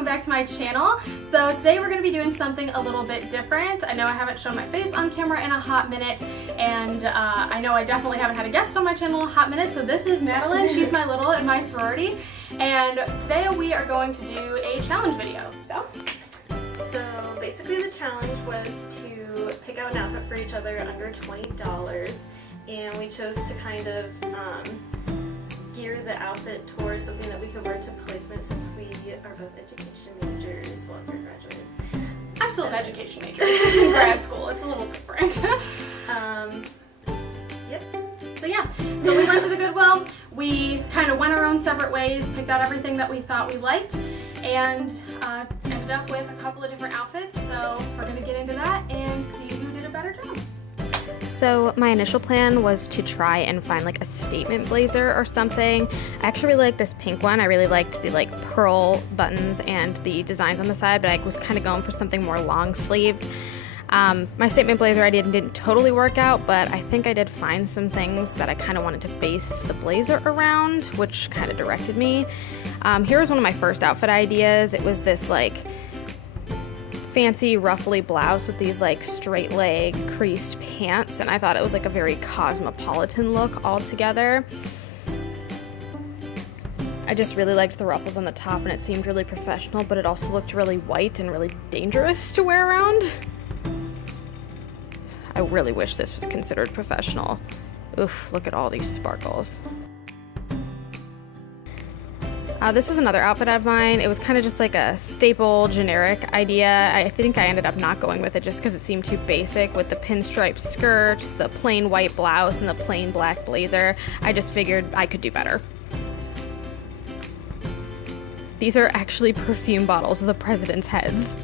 welcome back to my channel. So today we're going to be doing something a little bit different. I know I haven't shown my face on camera in a hot minute, and I know I definitely haven't had a guest on my channel in a hot minute. So this is Madeline. She's my little in my sorority, and today we are going to do a challenge video. So basically the challenge was to pick out an outfit for each other under $20, and we chose to kind of gear the outfit towards something that we could wear to placement since we are both education majors. Well, after graduating. I'm still an education major, just in grad school. It's a little different. Yep. So yeah, so we went to the Goodwill. We kind of went our own separate ways, picked out everything that we thought we liked, and ended up with a couple of different outfits. So we're going to get into that and see who did a better job. So my initial plan was to try and find like a statement blazer or something. I actually really like this pink one. I really liked the like pearl buttons and the designs on the side, but I was kind of going for something more long sleeved. My statement blazer idea didn't totally work out, but I think I did find some things that I kind of wanted to base the blazer around, which kind of directed me. Here was one of my first outfit ideas. It was this like fancy ruffly blouse with these like straight leg creased pants, and I thought it was like a very cosmopolitan look altogether. I just really liked the ruffles on the top, and it seemed really professional, but it also looked really white and really dangerous to wear around. I really wish this was considered professional. Oof, look at all these sparkles. This was another outfit of mine. It was kind of just like a staple, generic idea. I think I ended up not going with it just because it seemed too basic with the pinstripe skirt, the plain white blouse, and the plain black blazer. I just figured I could do better. These are actually perfume bottles of the president's heads.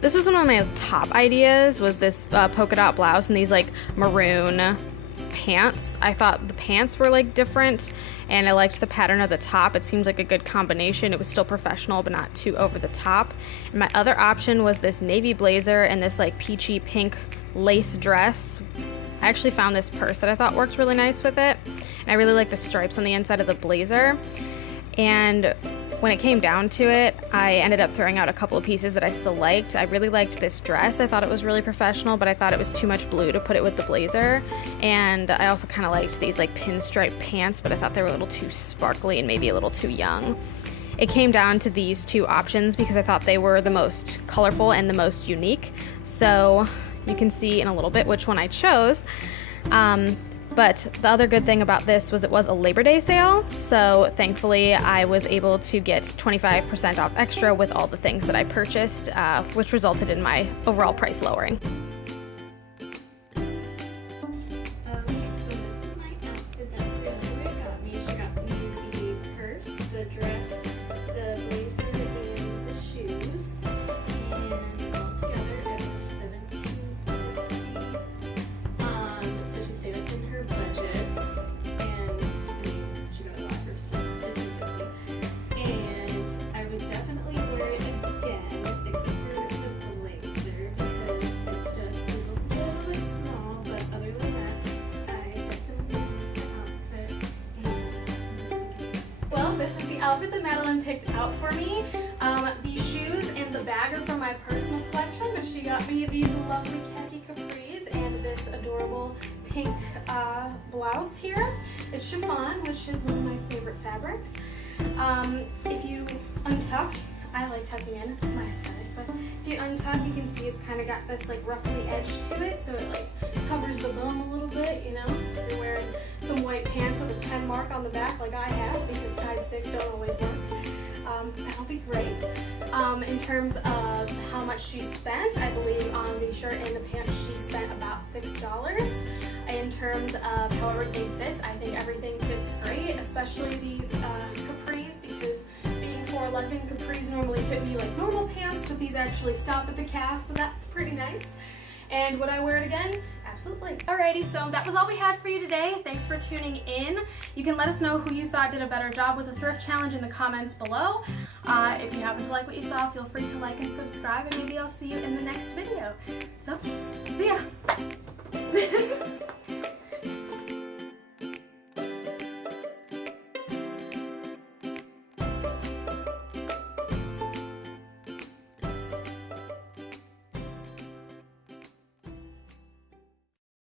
This was one of my top ideas, was this polka dot blouse and these like maroon pants. I thought the pants were like different, and I liked the pattern of the top. It seemed like a good combination. It was still professional but not too over the top. And my other option was this navy blazer and this like peachy pink lace dress. I actually found this purse that I thought worked really nice with it, and I really like the stripes on the inside of the blazer. And when it came down to it, I ended up throwing out a couple of pieces that I still liked. I really liked this dress. I thought it was really professional, but I thought it was too much blue to put it with the blazer. And I also kind of liked these like pinstripe pants, but I thought they were a little too sparkly and maybe a little too young. It came down to these two options because I thought they were the most colorful and the most unique. So you can see in a little bit which one I chose. But the other good thing about this was it was a Labor Day sale, so thankfully I was able to get 25% off extra with all the things that I purchased, which resulted in my overall price lowering. Okay, so this is my outfit that Krista got me. She got me the purse, the dress, the blazer, and the shoes, and altogether it was $17.50. So she stayed within her budget, and she got a lot for $15.50. And I would definitely wear it again, except for the blazer, because it just is a little bit small. But other than that, I definitely love the outfit. Well, this is the outfit that Madeline picked out for me. The shoes and the bag are from my personal collection, but she got me these lovely khaki capris and this adorable pink blouse here. It's chiffon, which is one of my favorite fabrics. If you untuck, I like tucking in, it's my aesthetic, but if you untuck, you can see it's kind of got this like ruffly edge to it, so it like covers the bum a little bit, you know. If you're wearing some white pants with a pen mark on the back like I have, because tied sticks don't always work, that'll be great. In terms of how much she spent, I believe on the shirt and the pants she spent about $6. In terms of how everything fits, I think everything fits great, especially these capris, because being 4'11", capris normally fit me like normal pants, but these actually stop at the calf, so that's pretty nice. And would I wear it again? Absolutely. Alrighty, so that was all we had for you today. Thanks for tuning in. You can let us know who you thought did a better job with the thrift challenge in the comments below. If you happen to like what you saw, feel free to like and subscribe, and maybe I'll see you in the next video. So, see ya!